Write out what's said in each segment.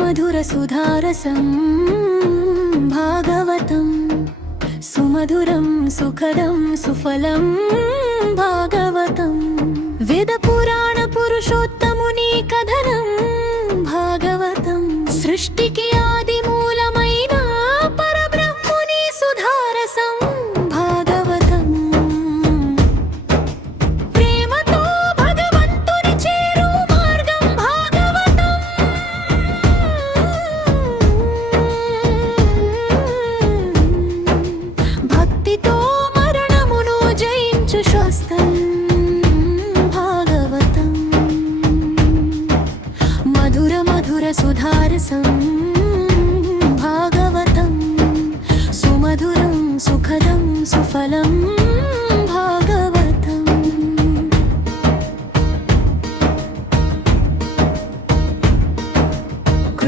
మధుర సుధారసం భాగవతం సుమధురం సుఖదం సుఫలం భాగవతం వేద పురాణ పురుషోత్తముని కథనం భాగవతం సృష్టికి ఆది మూలమైన పరబ్రహ్ముని సుధారసం భాగవతం ప్రేమతో భగవంతుని చేరు మార్గం భాగవతం భక్తితో మరణమును జయించు శాస్త్రం భాగవతం మధుర మధుర సుధారసం భాగవతం సుమధురం సుఖదం సుఫలం భాగవతం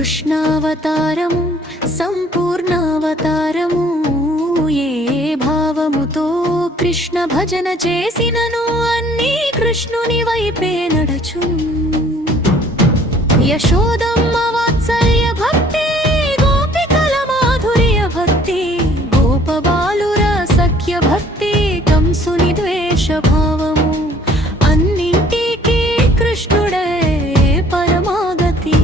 కృష్ణావతారము సంపూర్ణావతారము ఏ భావముతో కృష్ణ భజన చేసినను అన్నీ కృష్ణుని వైపే నడచును యశోదమ్మ వాత్సల్య భక్తి గోపికల మాధుర్య భక్తి గోపబాలుర సఖ్య భక్తి కంసుని ద్వేష భావము అన్నింటికీ కృష్ణుడే పరమాగతి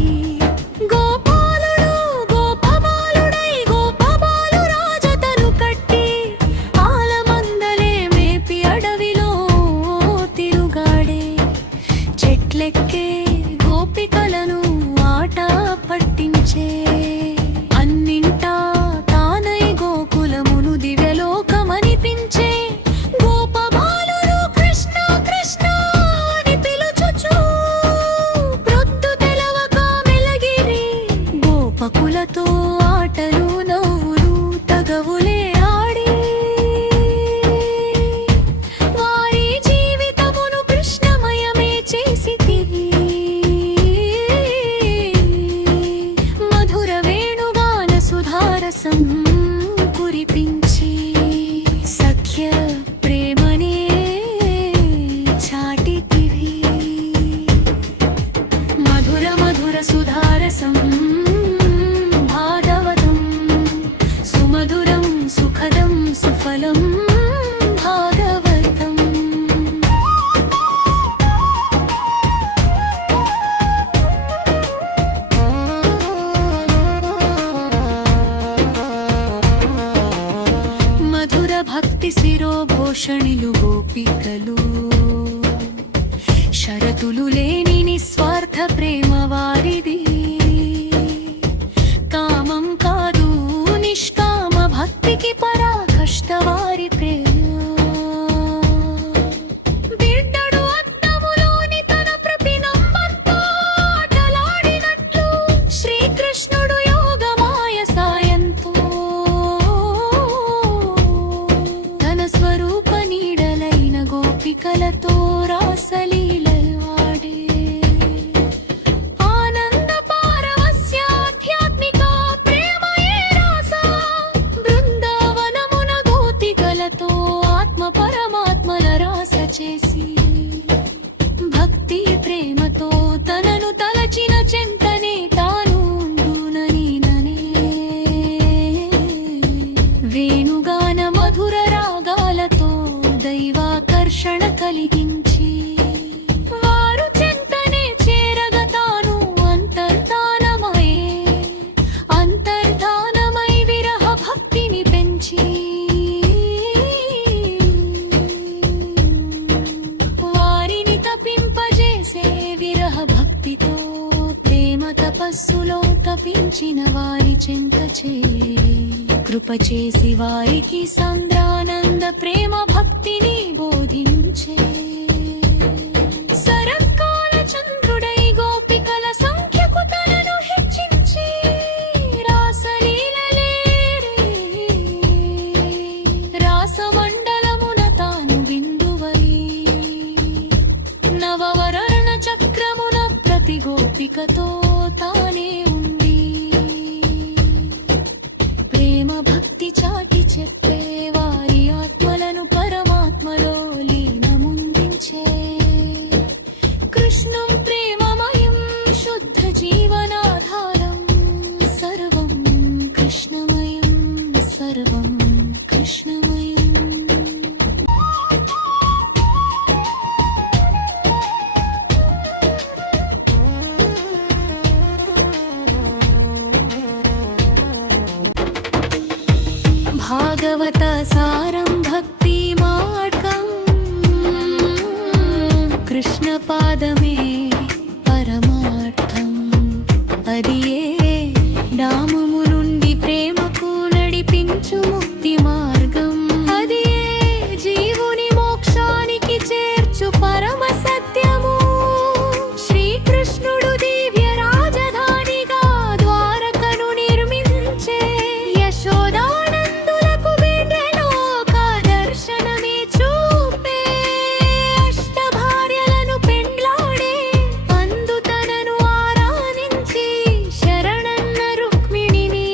గోపాలుడు గోపబాలుడై గోపబాలు రాజతను కట్టి ఆలమందలే మేపి అడవిలో తిరుగాడే చెట్లెక్కే గోపికలను ఆట పట్టించే అన్నింటా తానై గోకులమును దివ్యలోకమనిపించే గోపబాలురు కృష్ణ కృష్ణ అని పిలుచుచు ప్రొద్దు తెలవక మెలగిరి గోపకులతో ఆటలు నవ్వులు తగవులే ఆడి వారి జీవితమును కృష్ణమయమే చేసితివి మధుర వేణుగాన సుధారసం కురిపించి సఖ్య ప్రేమనే చాటితివి మధుర మధుర సుధారసం భాగవతం సుమధురం సుఖదం సుఫలం భాగవతం మధుర భక్తి శిరోభూషణులు గోపికలు షరతులు లేని నిస్వార్థ ప్రేమ వారిది కామం కాదు నిష్కామ భక్తికి పరాకష్ట వారి ప్రేమ బిడ్డడు అద్దములోని తన ప్రతినంబంతో ఆటలాడినట్లు శ్రీకృష్ణుడు యోగమాయ సాయంతో తన స్వరూప నీడలైన గోపికలతో రాసలీలవాడే ఆనంద పారవస్య ఆధ్యాత్మిక ప్రేమయే రాస బృందావనమున గోపికలతో ఆత్మ పరమాత్మల రాస చేసి భక్తి ప్రేమతో తనను తలచిన చెంతనే తాను ఉండుననిననే వేణుగాన మధుర రాగాలతో దైవాకర్షణ కలిగించి వారు చెంతనే చేరగ తాను అంతర్ధానమై విరహ భక్తిని పెంచి వారిని తపింపజేసే విరహ భక్తితో ప్రేమ తపస్సులో తపించిన వారి చెంత కృప చేసి వారికి సంద్రానంద ప్రేమ భక్తిని బోధించే సరకాల చంద్రుడై గోపికల సంఖ్యకు తనను హెచ్చించి రాసలీలలేడే రాసమండలమున తాను బిందువై నవవరణ చక్రమున ప్రతి గోపికతో తానే ఉండి ప్రేమ భక్తి చాటి చెప్పే వారి ఆత్మలను పరమాత్మలో లీనముందించే కృష్ణం ప్రేమమయం శుద్ధ జీవనాధారం కృష్ణ పాదమే పరమార్థం. అది ఏ నామము నుండి ప్రేమకు నడిపించు ముక్తి మార్గం. అది ఏ జీవుని మోక్షానికి చేర్చు పరమ సత్యము. శ్రీకృష్ణుడు దివ్య రాజధానిగా ద్వారకను నిర్మించే యశోదానందులకు బిడ్డలోక దర్శనమే చూపే. అష్టభార్యలను పెండ్లాడే అందుతనను ఆరాధించి శరణన్న రుక్మిణిని.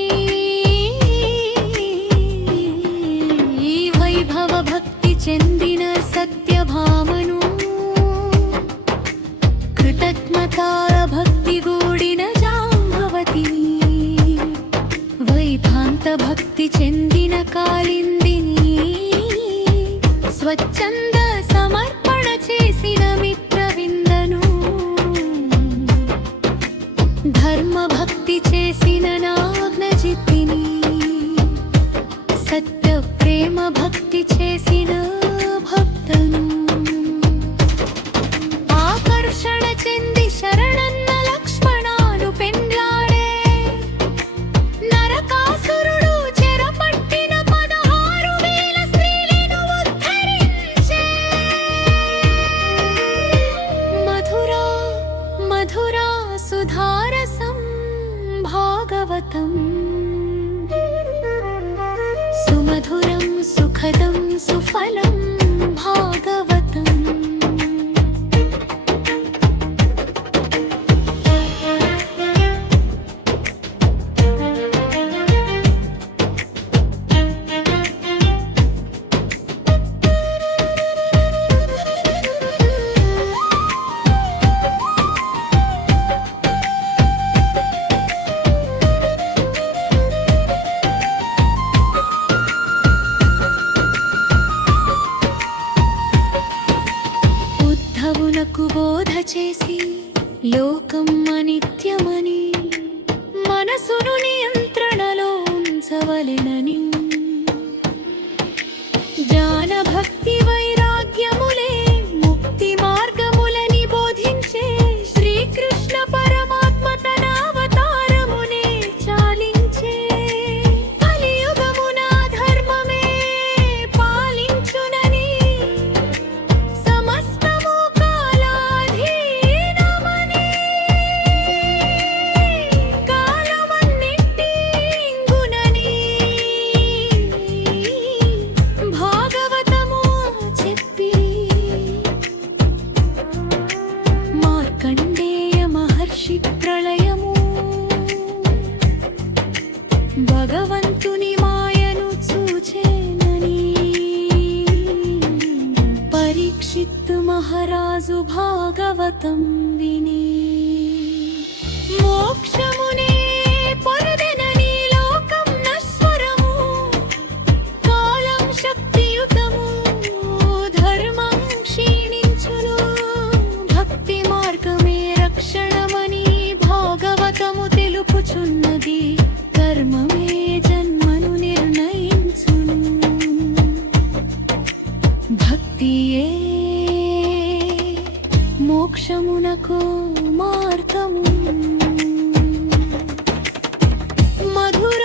ఈ వైభవ భక్తి చెందిన సత్యభామను కృతజ్ఞతాల భక్తి గూడిన జాంబవతిని. వైభాంత భక్తి చెందిన కాళిందిని. స్వచ్ఛంద సమర్పణ చేసిన మిత్రవిందను. ధర్మ భక్తి చేసిన నాగ్నజిత్తిని. సత్య ప్రేమ భక్తి చేసిన భక్తను. ఆకర్షణ చెంది శరణన్న లక్ష్మణాలు పెండ్లాడే నరకాసురుడు చెరపట్టిన 16,000 స్త్రీలను ఉద్ధరించే. మధురా మధురా సుధారసం భాగవతం. సుమధురం సుఖదం సుఫలం భాగవతం. ఉద్ధవునకు బోధ చేసి లోకం అనిత్యమని మనసును నియంత్రణలో ఉంచవలెనని. జ్ఞాన భక్తి వైరాగ్యములే ముక్తి మార్గములని బోధించే శ్రీకృష్ణ పరమాత్మ తన అవతారమునే చాలించే. కలియుగమున ధర్మమే పాలించునని సమస్తము కాలాధీనమని. కాలమన్నిటి ఇంగునని భాగవతము చెప్పి మార్కండేయ మహర్షి ప్రళయము భగవంతుని మాయను చూచేనని. పరీక్షిత్ మహారాజు భాగవతం విని మోక్షమునే పొరదెనని. లోకం నశ్వరము కాలం శక్తియుతము. ధర్మం క్షీణించును భక్తి మార్గమే రక్షణమని భాగవతము తెలుపుచున్నది. కర్మమే జన్మను నిర్ణయించును. భక్తియే మోక్షమునకు మార్గము. మధుర